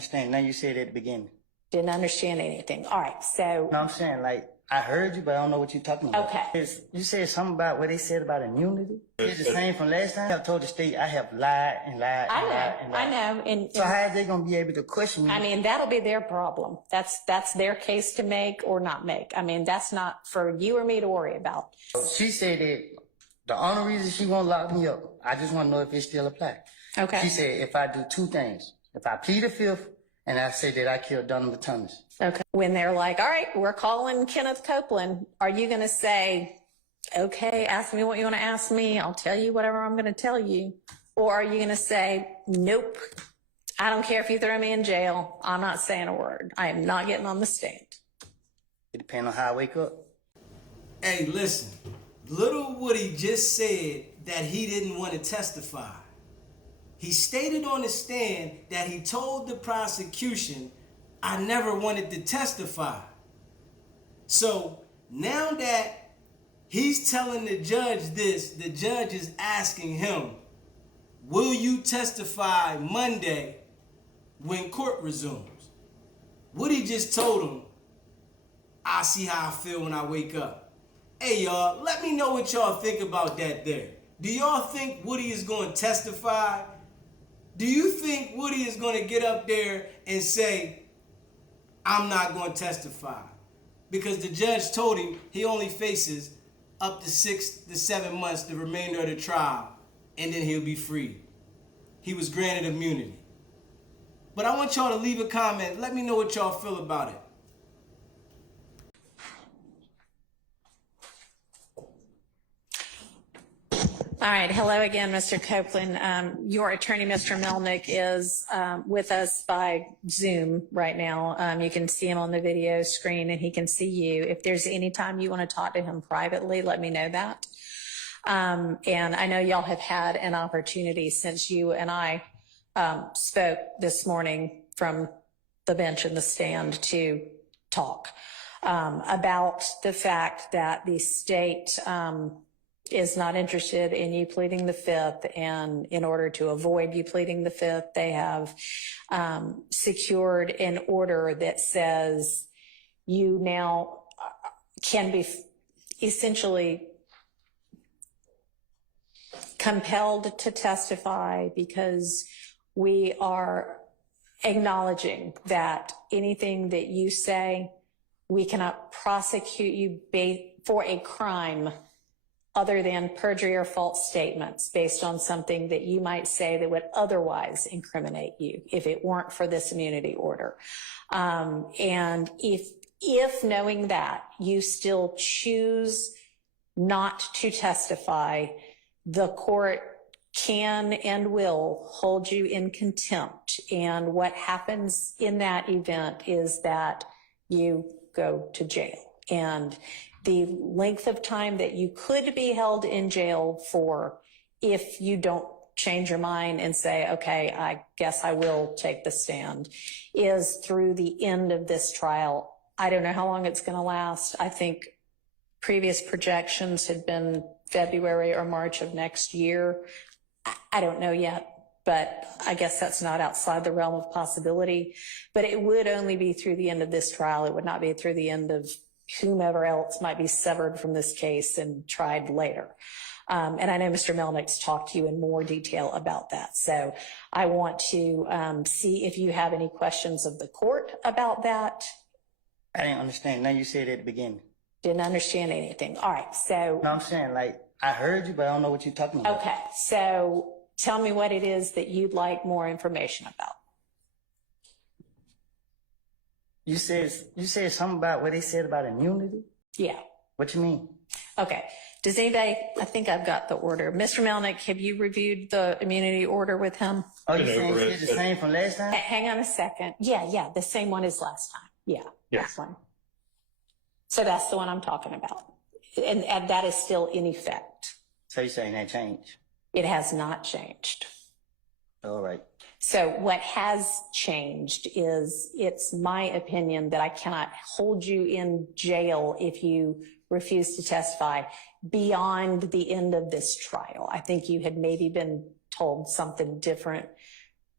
understand. Now you said at the beginning. Didn't understand anything. All right, so. No, I'm saying, like, I heard you, but I don't know what you're talking about. Okay. You said something about what they said about immunity? It's the same from last time? I told the state I have lied and lied and lied and lied. I know. And so how are they going to be able to question me? I mean, that'll be their problem. That's their case to make or not make. I mean, that's not for you or me to worry about. She said that the only reason she won't lock me up, I just want to know if it still applies. Okay. She said if I do two things, if I plead the fifth and I say that I killed Donovan Thomas. Okay. When they're like, all right, we're calling Kenneth Copeland, are you going to say, okay, ask me what you want to ask me. I'll tell you whatever I'm going to tell you. Or are you going to say, nope, I don't care if you throw me in jail. I'm not saying a word. I am not getting on the stand. It depends on how I wake up. Hey, listen, Lil Woody just said that he didn't want to testify. He stated on the stand that he told the prosecution, I never wanted to testify. So now that he's telling the judge this, the judge is asking him, will you testify Monday when court resumes? Woody just told him, I'll see how I feel when I wake up. Hey, y'all, let me know what y'all think about that there. Do y'all think Woody is going to testify? Do you think Woody is going to get up there and say, I'm not going to testify? Because the judge told him he only faces up to 6 to 7 months, the remainder of the trial, and then he'll be free. He was granted immunity. But I want y'all to leave a comment. Let me know what y'all feel about it. All right. Hello again, Mr. Copeland. Your attorney, Mr. Melnick, is with us by Zoom right now. You can see him on the video screen and he can see you. If there's any time you want to talk to him privately, let me know that. And I know y'all have had an opportunity since you and I spoke this morning from the bench and the stand to talk about the fact that the state is not interested in you pleading the fifth, and in order to avoid you pleading the fifth, they have secured an order that says you now can be essentially compelled to testify, because we are acknowledging that anything that you say, we cannot prosecute you for a crime other than perjury or false statements based on something that you might say that would otherwise incriminate you if it weren't for this immunity order. And if knowing that you still choose not to testify, the court can and will hold you in contempt. And what happens in that event is that you go to jail. And the length of time that you could be held in jail for, if you don't change your mind and say, okay, I guess I will take the stand, is through the end of this trial. I don't know how long it's going to last. I think previous projections had been February or March of next year. I don't know yet, but I guess that's not outside the realm of possibility. But it would only be through the end of this trial. It would not be through the end of whomever else might be severed from this case and tried later. And I know Mr. Melnick's talked to you in more detail about that. So I want to see if you have any questions of the court about that. I didn't understand. Now you said at the beginning. Didn't understand anything. All right. So. No, I'm saying, like, I heard you, but I don't know what you're talking about. Okay. So tell me what it is that you'd like more information about. You said something about what they said about immunity? Yeah. What you mean? Okay. Does anybody, I think I've got the order. Mr. Melnick, have you reviewed the immunity order with him? Oh, you're saying it's the same from last time? Hang on a second. Yeah. The same one as last time. Yeah. This one. So that's the one I'm talking about. And that is still in effect. So you're saying that changed? It has not changed. All right. So what has changed is, it's my opinion that I cannot hold you in jail if you refuse to testify beyond the end of this trial. I think you had maybe been told something different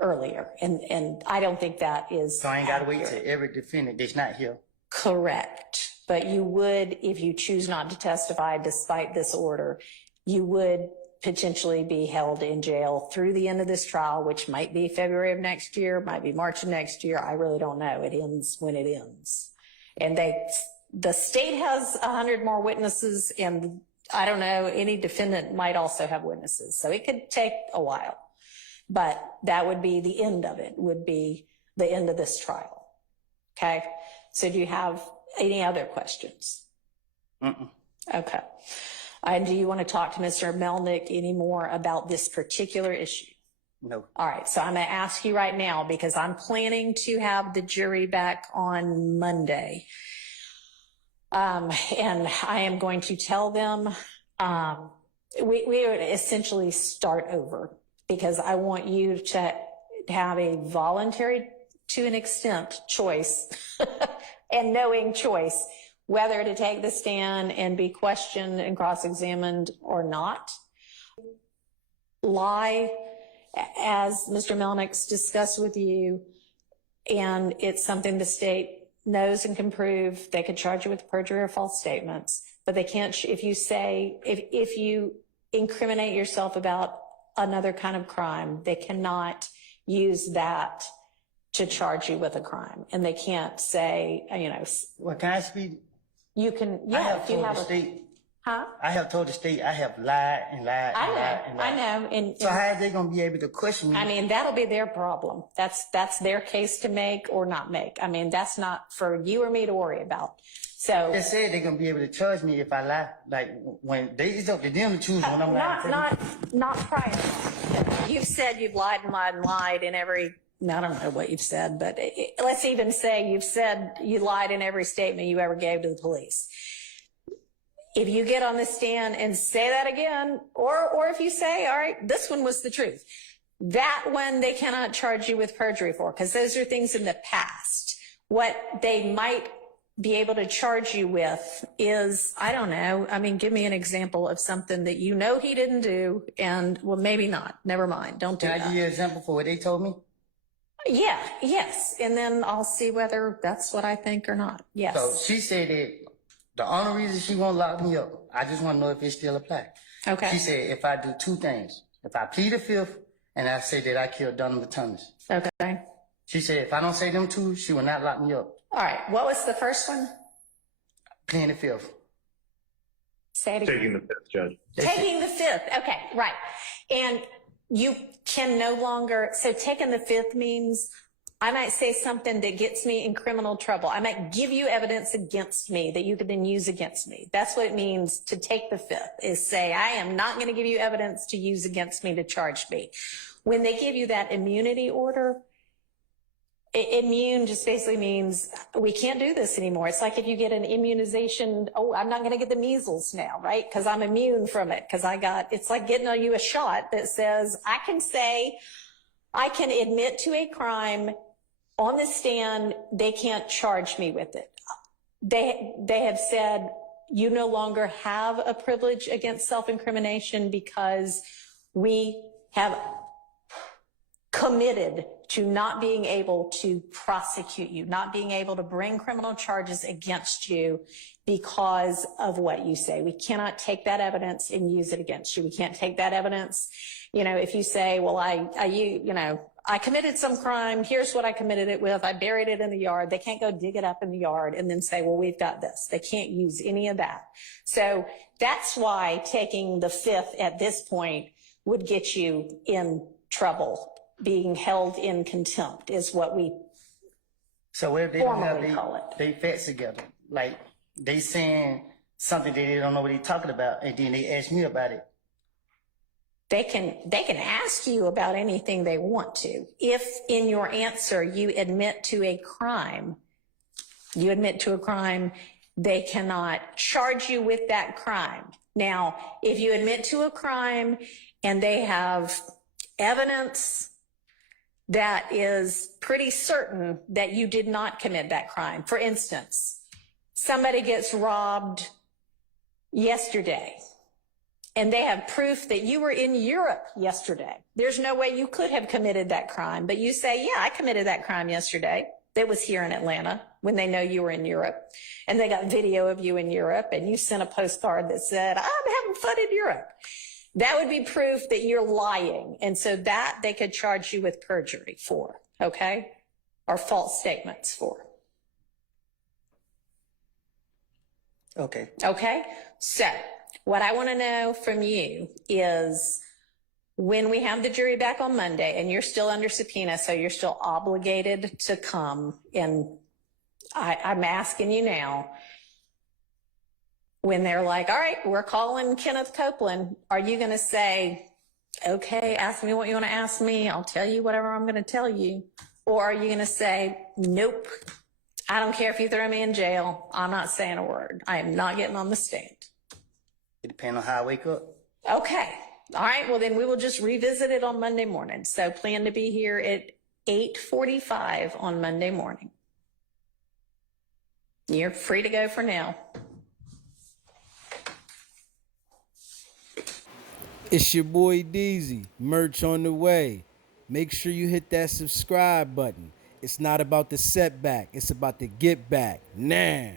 earlier. And I don't think that is So I ain't got to wait accurate. till every defendant that's not here. Correct. But you would, if you choose not to testify despite this order, you would potentially be held in jail through the end of this trial, which might be February of next year, might be March of next year. I really don't know. It ends when it ends. And the state has 100 more witnesses, and I don't know, any defendant might also have witnesses. So it could take a while, but that would be the end of it, would be the end of this trial. Okay. So do you have any other questions? Mm-mm. Okay. And do you want to talk to Mr. Melnick anymore about this particular issue? No. All right. So I'm going to ask you right now, because I'm planning to have the jury back on Monday. And I am going to tell them, we would essentially start over, because I want you to have a voluntary, to an extent, choice and knowing choice, whether to take the stand and be questioned and cross-examined or not. Lie, as Mr. Melnick's discussed with you, and it's something the state knows and can prove. They could charge you with perjury or false statements, but they can't, if you incriminate yourself about another kind of crime, they cannot use that to charge you with a crime. And they can't say, Well, can I speak? you can, I yeah, have if you told have the a, state. huh? I have told the state I have lied and lied and lied and lied. I know. And So how are they gonna be able to question me? I mean, that'll be their problem. That's their case to make or not make. I mean, that's not for you or me to worry about. So They said they're gonna be able to charge me if I lie. Like when it's up to them to choose when I'm lying. not prior. You've said you've lied and lied and lied in every, I don't know what you've said, but let's even say you've said you lied in every statement you ever gave to the police. If you get on the stand and say that again, or if you say, all right, this one was the truth, that one they cannot charge you with perjury for, because those are things in the past. What they might be able to charge you with is, I don't know, I mean, give me an example of something that you know he didn't do, and well, maybe not, never mind, don't do Can I that. give you an example for what they told me? Yeah, yes, and then I'll see whether that's what I think or not. Yes. So she said that the only reason she won't lock me up, I just want to know if it still applies. Okay. She said if I do two things, if I plead the fifth and I say that I killed Donovan Thomas. Okay. She said if I don't say them two, she will not lock me up. All right. What was the first one? Pleading the fifth. Say it again. Taking the fifth, Judge. Taking the fifth. Okay, right. And you can no longer, so taking the fifth means I might say something that gets me in criminal trouble. I might give you evidence against me that you could then use against me. That's what it means to take the fifth, is say, I am not going to give you evidence to use against me to charge me. When they give you that immunity order, immune just basically means we can't do this anymore. It's like if you get an immunization, oh, I'm not going to get the measles now, right? Because I'm immune from it. Because it's like getting you a shot that says, I can admit to a crime on the stand, they can't charge me with it. They have said you no longer have a privilege against self-incrimination because we have committed to not being able to prosecute you, not being able to bring criminal charges against you because of what you say. We cannot take that evidence and use it against you. We can't take that evidence. If you say, well, I committed some crime. Here's what I committed it with. I buried it in the yard. They can't go dig it up in the yard and then say, well, we've got this. They can't use any of that. So that's why taking the fifth at this point would get you in trouble. Being held in contempt is what we So what if they don't formally have call it. they facts together? Like they saying something that they don't know what they're talking about, and then they ask me about it. They can ask you about anything they want to. If in your answer you admit to a crime, they cannot charge you with that crime. Now, if you admit to a crime and they have evidence that is pretty certain that you did not commit that crime. For instance, somebody gets robbed yesterday and they have proof that you were in Europe yesterday. There's no way you could have committed that crime, but you say, yeah, I committed that crime yesterday. That was here in Atlanta when they know you were in Europe, and they got video of you in Europe, and you sent a postcard that said, I'm having fun in Europe. That would be proof that you're lying. And so that they could charge you with perjury for, okay? Or false statements for. Okay. Okay? So what I want to know from you is when we have the jury back on Monday and you're still under subpoena, so you're still obligated to come, and I'm asking you now, when they're like, all right, we're calling Kenneth Copeland, are you going to say, okay, ask me what you want to ask me, I'll tell you whatever I'm going to tell you? Or are you going to say, nope, I don't care if you throw me in jail, I'm not saying a word, I am not getting on the stand? It depends on how I wake up. Okay. All right. Well, then we will just revisit it on Monday morning. So plan to be here at 8:45 on Monday morning. You're free to go for now. It's your boy Deezy, merch on the way. Make sure you hit that subscribe button. It's not about the setback, it's about the get back. Now.